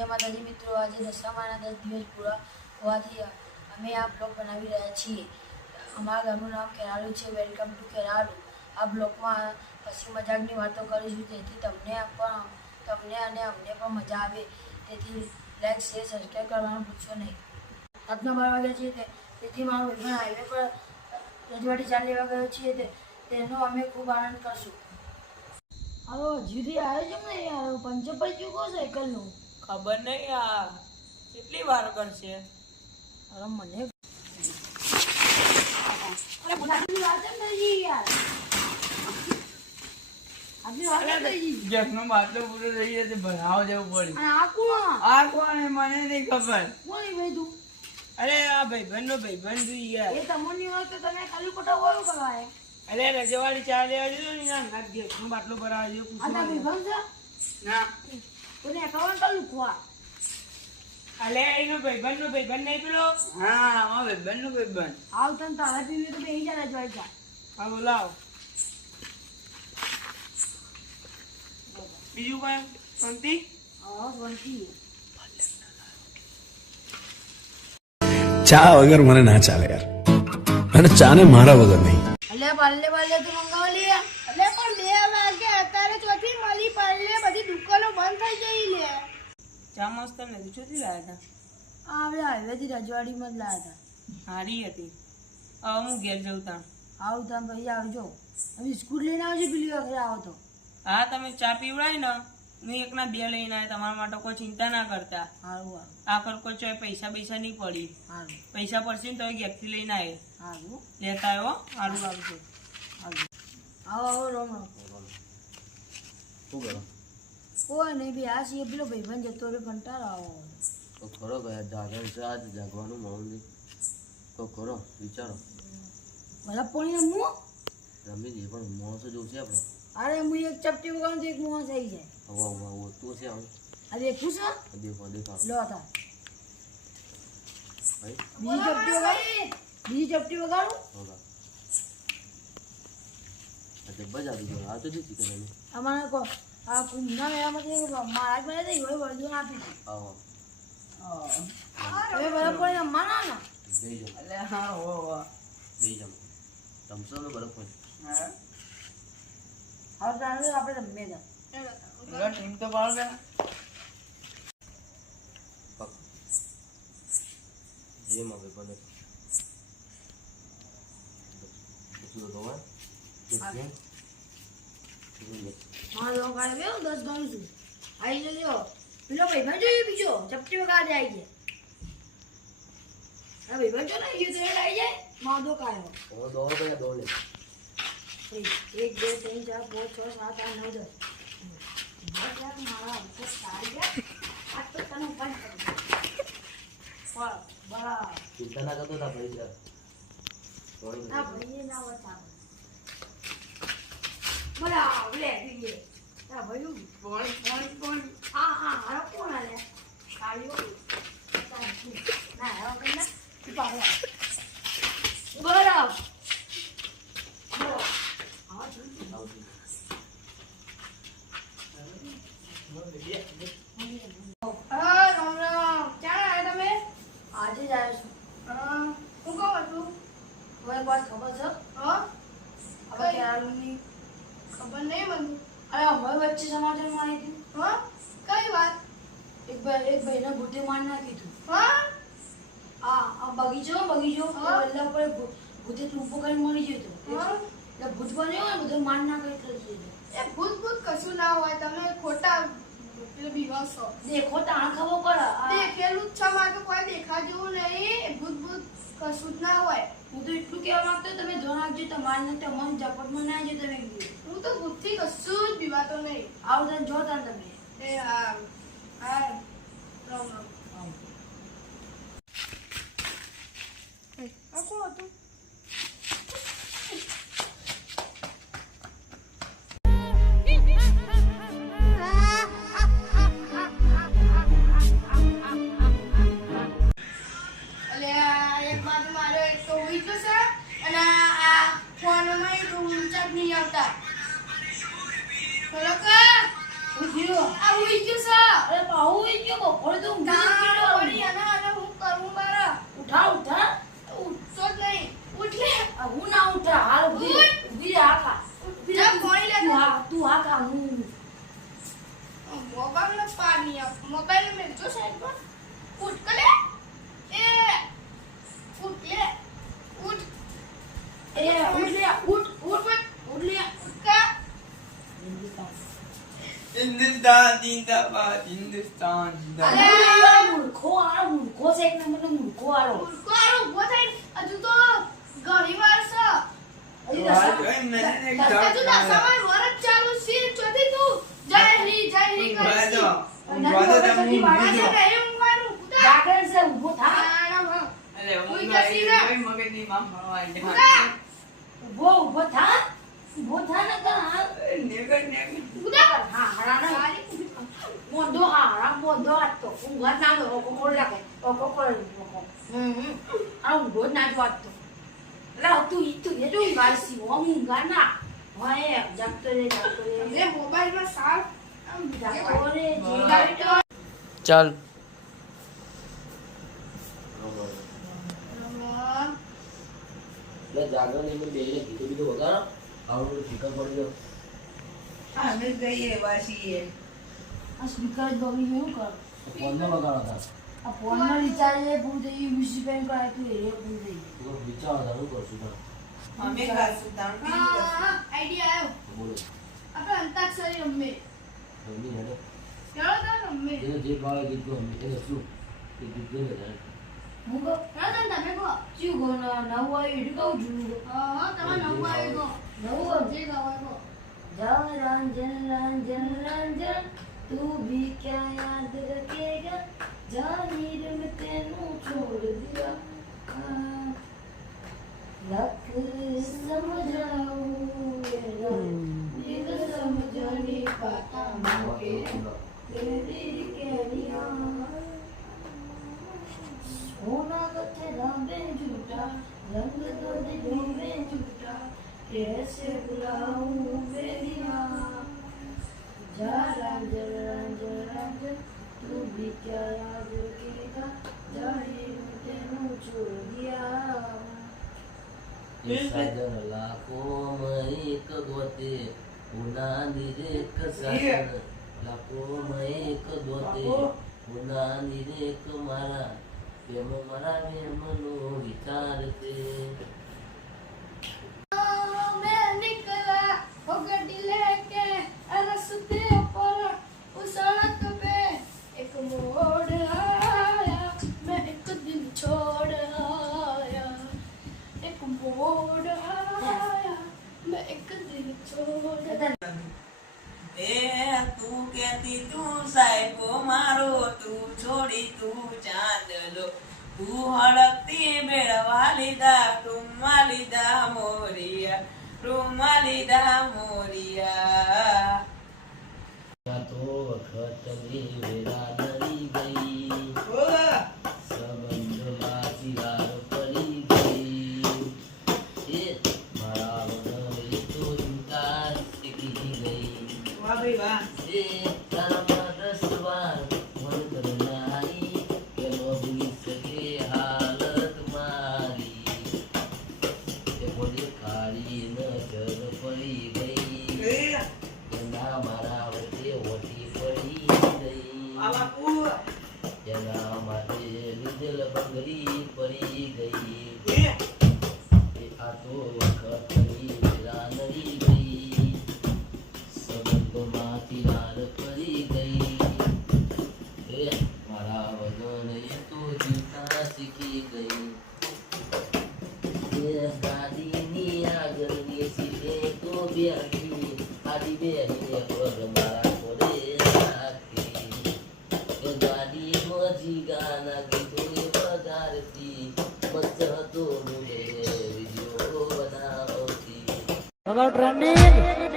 જય માતાજી મિત્રો, આજે દસમાના દસ દિવસ પૂરા હોવાથી અમે આ બ્લોગ બનાવી રહ્યા છીએ. અમારા ગામનું નામ કેરાલુ છે. વેલકમ ટુ કેરાલુ આ બ્લોગમાં હસી મજાકની વાતો કરીશું. જેથી તમને પણ, તમને અને અમને પણ મજા આવે. તેથી લાઈક શેર સબસ્ક્રાઈબ કરવાનું ભૂલશો નહીં. રાતના બાર વાગ્યા છીએ તેથી મારો ભાઈબંધ હાઈવે પર રજવાડી ચાલ લેવા ગયો છે તેનો અમે ખૂબ આનંદ કરશું. હવે હજુથી આવ્યો છે ને યાર પંચર પડી ચૂકો સાયકલનું? ખબર નહીં આ કેટલી વાર કરશે? અરે મને અરે વાત જ યાર. ગેસનો બાટલો પૂરો થઈ જશે ભરાવા જવું પડે આ કોણ? આ કોણ મને નહીં ખબર. કોણ ભાઈ તું. અરે આ ભાઈબંધ નો ભાઈબંધ તું યાર. એ તમને હોય તો તમે ખાલી ખોટા હોય કરવા અરે રજવાડી ચા લેવા જજો ને ના ગેસનો બાટલો ભરાવા જજો ના. તને એકાવન તો લુખવા અલે એનો ભાઈબંધ નો ભાઈબંધ નહીં પેલો? હા અમારો ભાઈબંધ નો ભાઈબંધ. આવ તને તારા પીવી તો બેહી જાય જોઈ ચા હા બોલાવ બીજું કઈ શાંતિ હા શાંતિ ચા વગર મને ના ચાલે યાર. અને ચા ને મારા વગર નહીં. અલે પાલે પાલે તું મંગાવ લે એટલે પણ બે વાગે અત્યારે ચોથી મળી પડલે બધી દુકાનો બંધ થઈ ગઈ લે ચા મસ્ત જુદી લાયા હતા આ હવે હાઈવેથી રજવાડીમાં જ લાયા હતા સારી હતી. હવે હું ઘેર જઉં તાણ આવું તમે ભાઈ આવજો હવે સ્કૂલ લઈને આવજો પેલી વખતે આવો તો. હા તમે ચા પીવડાય ને. હું એકના બે લઈને આવ્યા તમારા માટે કોઈ ચિંતા ના કરતા. સારું આખર કોઈ ચોય પૈસા પૈસા નહીં પડી. પૈસા પડશે ને તો ઘેરથી લઈને આવે સારું લેતા આવ્યો સારું આવજો. આવો આવો રોમ. શું કરો? કોઈ નહીં બી આ છીએ પેલો ભાઈબંધ જતો રે કંટાળો આવો તો ખરો ગયા જાગર છે આજ જાગવાનું મૌન નહીં તો ખરો વિચારો. ભલા પોણી હું રમી દે પણ માણસો જોવું છે આપણે અરે હું એક ચપટી વગાડું તો એક મોહ થઈ જાય. વાહ હવા તો છે આમ આ દેખું છે? દેખો દેખો લો તા ભાઈ. બીજી ચપટી વગાડું? બીજી ચપટી વગાડું? બજા દીધો આ તો જીતી કરે અમારે કો આ કુંભના મેળામાંથી મહારાજ એવો આપી હવે બધા કોઈ રમવાના ને એટલે હા હો હો. બે જાવ રમશો ને બરફ હોય હા? તારે આપણે રમીએ તો ટીમ તો બાળ ગયા. જે માં ભાઈ બધું તો હોય મારો દો કાઢે બેહો દસ ગણું છું. આવી જજો પેલો ભાઈબંધ જોઈએ બીજો. ચપટી વગાડે આવી જાય હા ભાઈબંધ જો ને એ તો એ આવી જાય. મારો દો કાઢ્યો હવે દોડો કયા દોડ લે. એક બે ત્રણ ચાર પાંચ છ સાત આઠ નવ દસ. દસ યાર મારા અંકો સારી ગયા. આજ તો તને ઉપાય કરી. બરાબર બરાબર. ચિંતા ના કરતો તા ભાઈ જા દોડી ના ભાઈએ ના વચાવે બરાબર લે જોઈએ ના ભાઈ પોણી પોણી પોણી આ આ હારો કોણ આલે કાળીઓ ના હારો કઈ ના પાડો બરાબર આવતી હા રામ રામ ક્યાં આવ્યા તમે આજે જ આવ્યો છું હા, હું કહું હતું મને એક વાત ખબર છે હા હવે ક્યારની ખબર નહીં મને અરે અમારી વચ્ચે સમાચારમાં આવી હતી હા કઈ વાત એક ભાઈ એક ભાઈને ભૂતે માર નાખી હા? આ બગીચો બગીચો. હા. વલ્લા પર ભૂતે ટૂંપો કરીને મરી ગયો હતો એટલે ભૂત બન્યો હોય ને બધું માર નાખે એટલે એ ભૂત ભૂત કશું ના હોય તમે ખોટા એટલે બીવા છો દેખો તાણ ખબર પડે. દેખેલું જ છે મારે કોઈ દેખા જેવું નહીં. ભૂત ભૂત કશું જ ના હોય. હું તો એટલું કહેવા માંગતો તમે જો નાખજો તમારે ને તમારી ઝપટમાં ના તમે હું તો ભૂતથી કશું જ બીવાતો નહીં. આવો તમે જો તમે. એ હા. હા. રામ રામ આ કોણ હતું એટલે આ એક બાજુ મારો એક તો ઉઈ ગયો છે અને આ ફોનમાં એક ઊંચા જ નહીં આવતા બરોબર હું થયું આ ઉઈ ગયો છે બપોરે તો ઊંઘી તાણ જતી વળી અને અને હું કરું મારા ઉઠા ઉઠા ઉઠતો જ નહીં ઉઠ લે આ હું ના ઉઠા હાલ ઊભી રહે. ઊભી રહે, હા ખા. ઊભી રહે. જા પાણી લે તું હા તું હા ખા હું મોબાઈલ ને પાણી આપ મોબાઈલ ને મેં જો સાઈડ પર ઉઠ કલે એ ઉઠ લે ઉઠ એ ઉઠ લે ઉઠ ઉઠ ઉઠ લે ઉઠ કા હિન્દુસ્તાન જિંદાબાદ હિન્દુસ્તાન જિંદાબાદ અરે મૂર્ખો આ મૂર્ખો છે એક નંબરનો મૂર્ખો આરો ઉઠકો આરો ઊભો થઈને હજુ તો ઘણી વાર છે. હજી વાત દસા- હોય ને, એક દસા- જાત- હજુ દસમાનું વરસ ચાલુ છે. ચોથી તું. જય જય થા. ઊભો થા. ને હા હા. મોંધો હરા મોંધો ઊંઘવા જ ના દો ઓકો કોલ રાખે ઓકો કોલ ઓકો હમ આ ઊંઘો જ ના જ વાંચતો એટલે તું ઈ તું એ જો વાંચી ઓમ ઊંઘા ના હોય જાગતો રે જાગતો રે અમને મોબાઈલમાં સાવ આમ જાગતો રે જે જાગતો ચાલ. એટલે જાગરણ એમને બેને કીધું બીજું વગાડો બધું ફીકર પડી ગયો અમે જઈએ વાસીએ આ સ્પીકર જ બગડી ગયું કર ફોનમાં બગાડો આ ફોનમાં રિચાર્જ હું શું? ગો નવું આવ્યું એટલે કહું હા હા તમે નવું આવ્યું ગો નવું જે ગાવા ગો જય રંજન રંજન રંજન तू भी क्या याद रखेगा? ज़ाहिर में तेनू छोड़ दिया। समझाऊं सोना में झूठा, रंग तो दिलों झूठा, कैसे बुलाऊं જય રામ જય રામ જય રામ જય તું ભી ક્યા યાદ રખેગા મારા પ્રેમ उस सड़क पे एक मोड़ आया मैं एक दिन छोड़ आया एक मोड़ आया मैं एक दिन छोड़ એ તું કેતી તું સાહેબો મારો તું છોડી તું ચાંદલો તું હડકતી મેળવા લીધા રૂમમાં લીધા મોરિયા રૂમમાં લીધા મોરિયા ત્યાં તો વખતની વેરા ડરી ગઈ. સંબંધમાં ચિરાગ પડી ગઈ. એ મારા વગર તો ચિંતા શીખી ગઈ. એ તારામાં Buat. વીડિયો બનાવતી